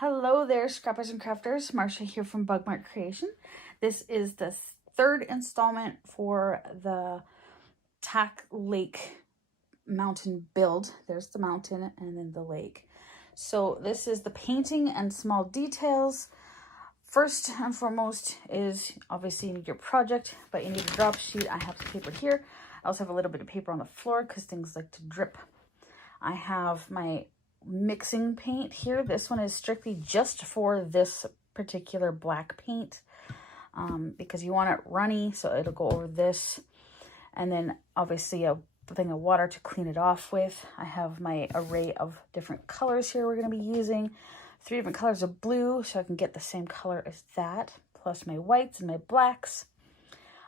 Hello there, scrappers and crafters. Marsha here from Bugmark Creation. This is the third installment for the TAC Lake mountain build. There's the mountain and then the lake. So this is the painting and small details. First and foremost is obviously you need your project, but you need a drop sheet. I have some paper here. I also have a little bit of paper on the floor because things like to drip. I have my mixing paint here. This one is strictly just for this particular black paint because you want it runny, so it'll go over this. And then obviously a thing of water to clean it off with. I have my array of different colors here we're going to be using. 3 different colors of blue, so I can get the same color as that, plus my whites and my blacks.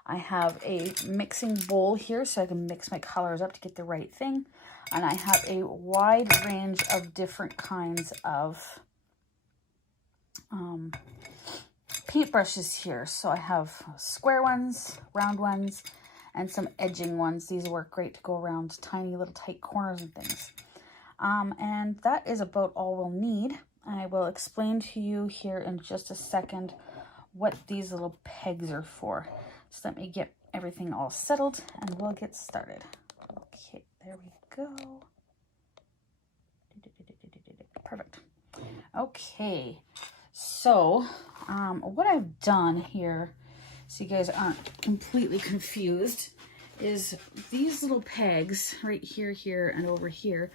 I have a mixing bowl here so I can mix my colors up to get the right thing. And I have a wide range of different kinds of paintbrushes here. So I have square ones, round ones, and some edging ones. These work great to go around tiny little tight corners and things. And that is about all we'll need. I will explain to you here in just a second what these little pegs are for. So let me get everything all settled and we'll get started. Okay, there we go. Perfect. Okay, so what I've done here, so you guys aren't completely confused, is these little pegs right here, here, and over here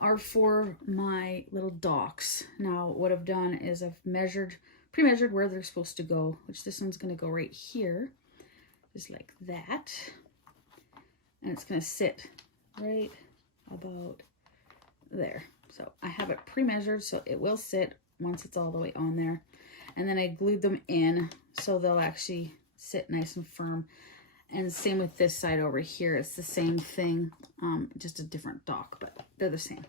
are for my little docks. Now, what I've done is I've pre-measured where they're supposed to go, which this one's going to go right here, just like that. And it's going to sit right about there. So I have it pre-measured, so it will sit once it's all the way on there. And then I glued them in so they'll actually sit nice and firm. And same with this side over here. It's the same thing, just a different dock, but they're the same.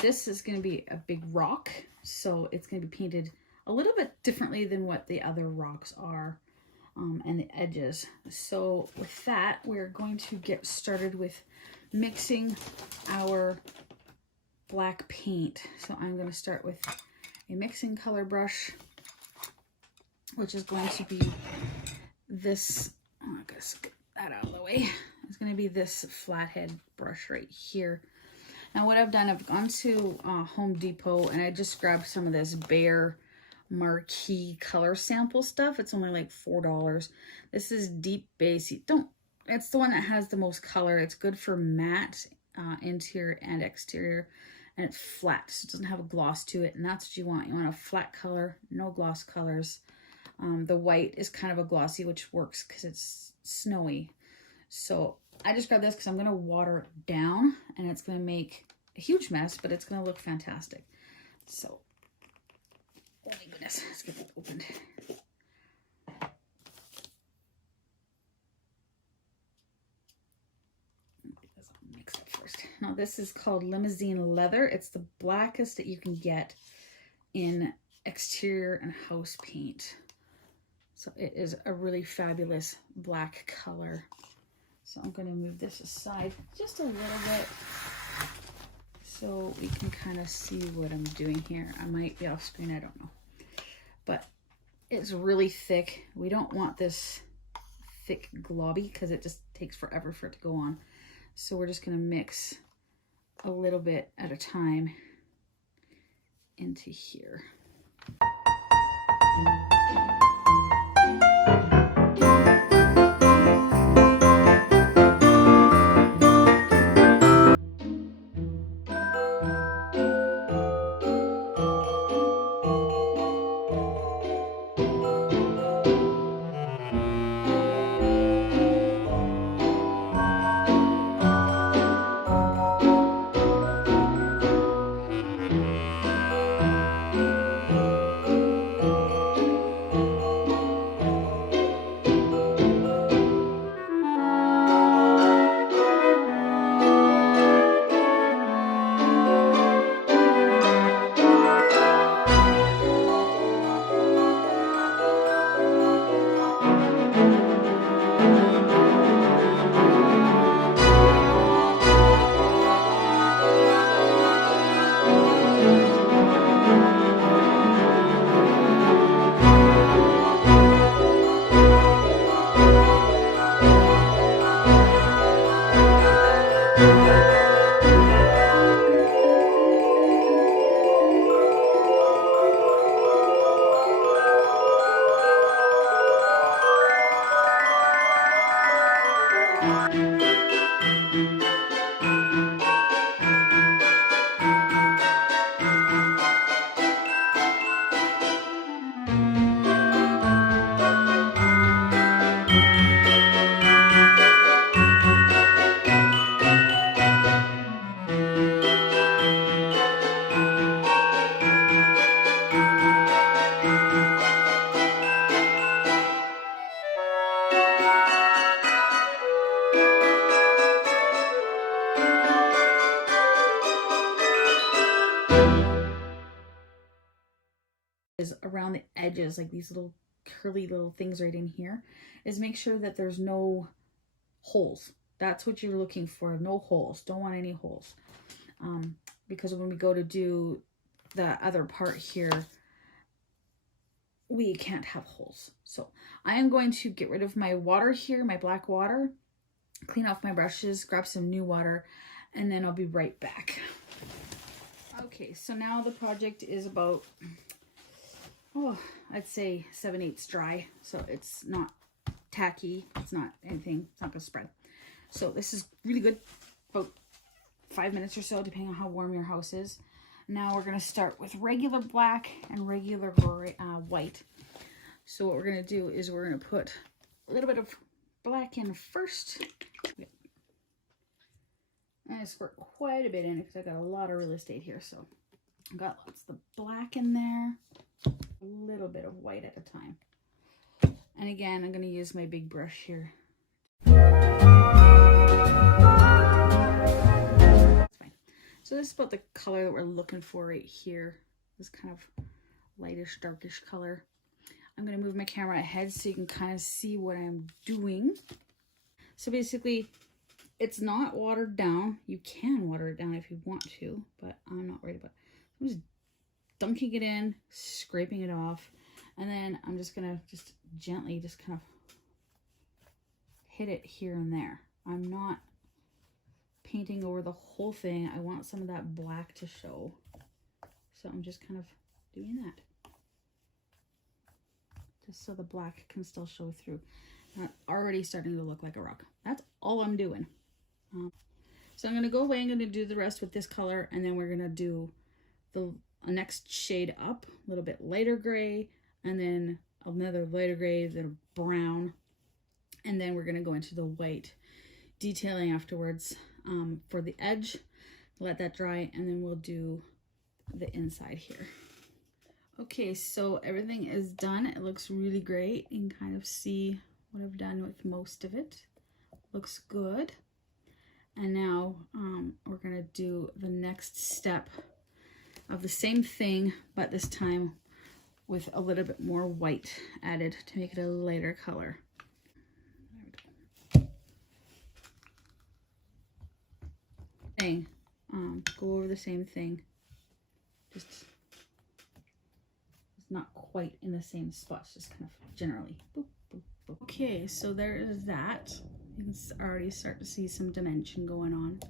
This is going to be a big rock, so it's going to be painted a little bit differently than what the other rocks are, and the edges. So with that, we're going to get started with mixing our black paint. So I'm going to start with a mixing color brush, which is going to be this. I guess get that out of the way. It's going to be this flathead brush right here. Now what I've done, I've gone to Home Depot and I just grabbed some of this Bear Marquee color sample stuff. It's only like $4. This is deep base. It's the one that has the most color. It's good for matte interior and exterior, and it's flat, so it doesn't have a gloss to it, and that's what you want. You want a flat color, no gloss colors. The white is kind of a glossy, which works because it's snowy. So I just grabbed this because I'm going to water it down, and it's going to make a huge mess, but it's going to look fantastic. So, oh my goodness, let's get that opened. Let's mix it first. Now this is called Limousine Leather. It's the blackest that you can get in exterior and house paint. So it is a really fabulous black color. So I'm going to move this aside just a little bit so we can kind of see what I'm doing here. I might be off screen, I don't know. But it's really thick. We don't want this thick globby because it just takes forever for it to go on. So we're just going to mix a little bit at a time into here. around the edges, like these little curly little things right in here, is make sure that there's no holes. That's what you're looking for, no holes. Don't want any holes. Because when we go to do the other part here, we can't have holes. So I am going to get rid of my water here, my black water, clean off my brushes, grab some new water, and then I'll be right back. Okay, so now the project is about, I'd say 7/8 dry. So it's not tacky, it's not anything, it's not gonna spread. So this is really good, about 5 minutes or so, depending on how warm your house is. Now we're gonna start with regular black and regular white. So what we're gonna do is we're gonna put a little bit of black in first. And I squirt quite a bit in it because I got a lot of real estate here. So I've got lots of the black in there, a little bit of white at a time. And again, I'm gonna use my big brush here. So this is about the color that we're looking for right here. This kind of lightish, darkish color. I'm gonna move my camera ahead so you can kind of see what I'm doing. So basically, it's not watered down. You can water it down if you want to, but I'm not worried about it. I'm just dunking it in, scraping it off, and then I'm just gonna just gently just kind of hit it here and there. I'm not painting over the whole thing. I want some of that black to show. So I'm just kind of doing that. Just so the black can still show through. Not already starting to look like a rock. That's all I'm doing. So I'm going to go away. I'm going to do the rest with this color, and then we're going to do the next shade up, a little bit lighter gray, and then another lighter gray, then a brown, and then we're going to go into the white detailing afterwards for the edge. Let that dry, and then we'll do the inside here. Okay, so everything is done. It looks really great. You can kind of see what I've done with most of it. Looks good. And now we're gonna do the next step of the same thing, but this time with a little bit more white added to make it a lighter color. Go over the same thing. Just it's not quite in the same spots, just kind of generally. Boop, boop, boop. Okay, so there is that. You can already start to see some dimension going on.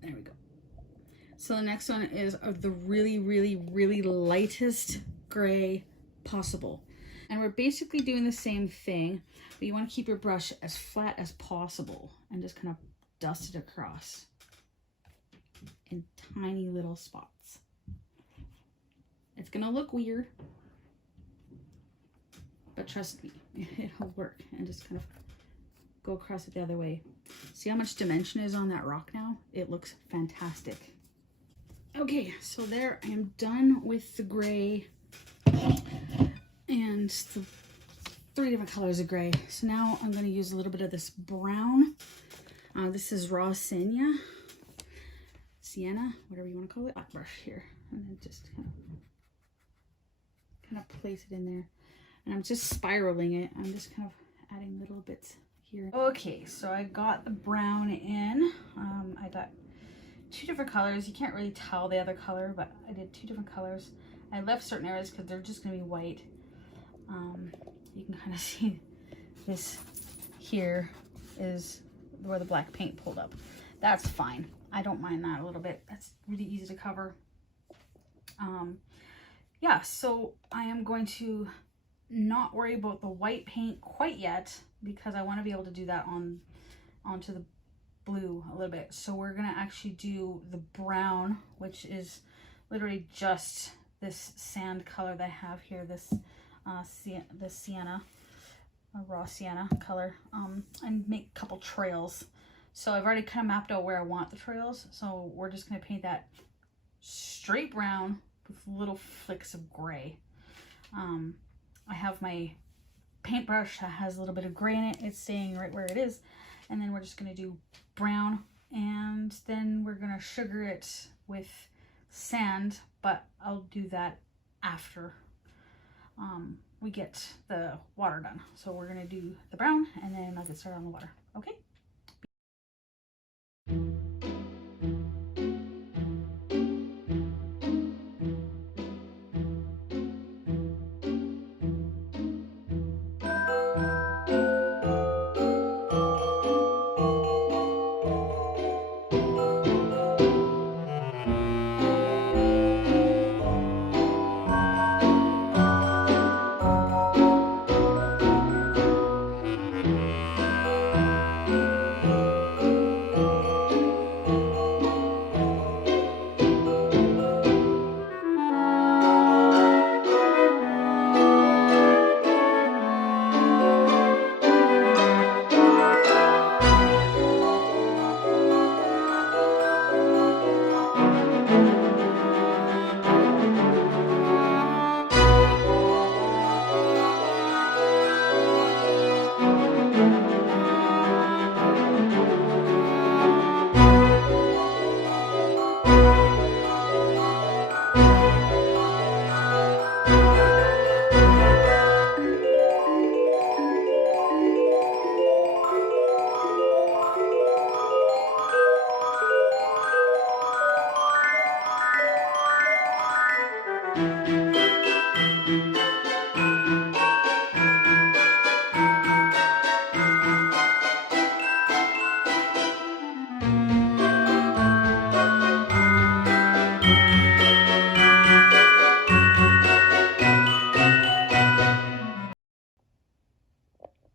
There we go. So the next one is the really, really, really lightest gray possible. And we're basically doing the same thing, but you want to keep your brush as flat as possible and just kind of dust it across in tiny little spots. It's gonna look weird, but trust me, it'll work. And just kind of go across it the other way. See how much dimension is on that rock now? It looks fantastic. Okay, so there I am done with the gray and the 3 different colors of gray. So now I'm going to use a little bit of this brown. This is raw sienna, whatever you want to call it. Black brush here, and then just kind of place it in there. And I'm just spiraling it. I'm just kind of adding little bits here. Okay, so I got the brown in. I got 2 different colors. You can't really tell the other color, but I did 2 different colors. I left certain areas because they're just going to be white. You can kind of see this here is where the black paint pulled up. That's fine. I don't mind that a little bit. That's really easy to cover. Yeah, so I am going to not worry about the white paint quite yet because I want to be able to do that onto the blue a little bit. So we're going to actually do the brown, which is literally just this sand color that I have here, this sienna, raw sienna color, and make a couple trails. So I've already kind of mapped out where I want the trails. So we're just going to paint that straight brown with little flicks of gray. I have my paintbrush that has a little bit of gray in it. It's staying right where it is. And then we're just going to do brown, and then we're going to sugar it with sand, but I'll do that after we get the water done. So we're gonna do the brown and then I'll get started on the water. Okay.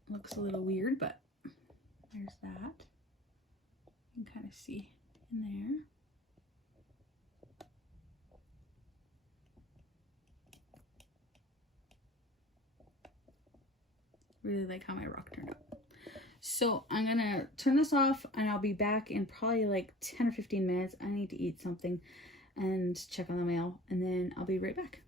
Looks a little weird, but there's that. You can kind of see in there. Really like how my rock turned out. So I'm gonna turn this off and I'll be back in probably like 10 or 15 minutes. I need to eat something and check on the mail and then I'll be right back.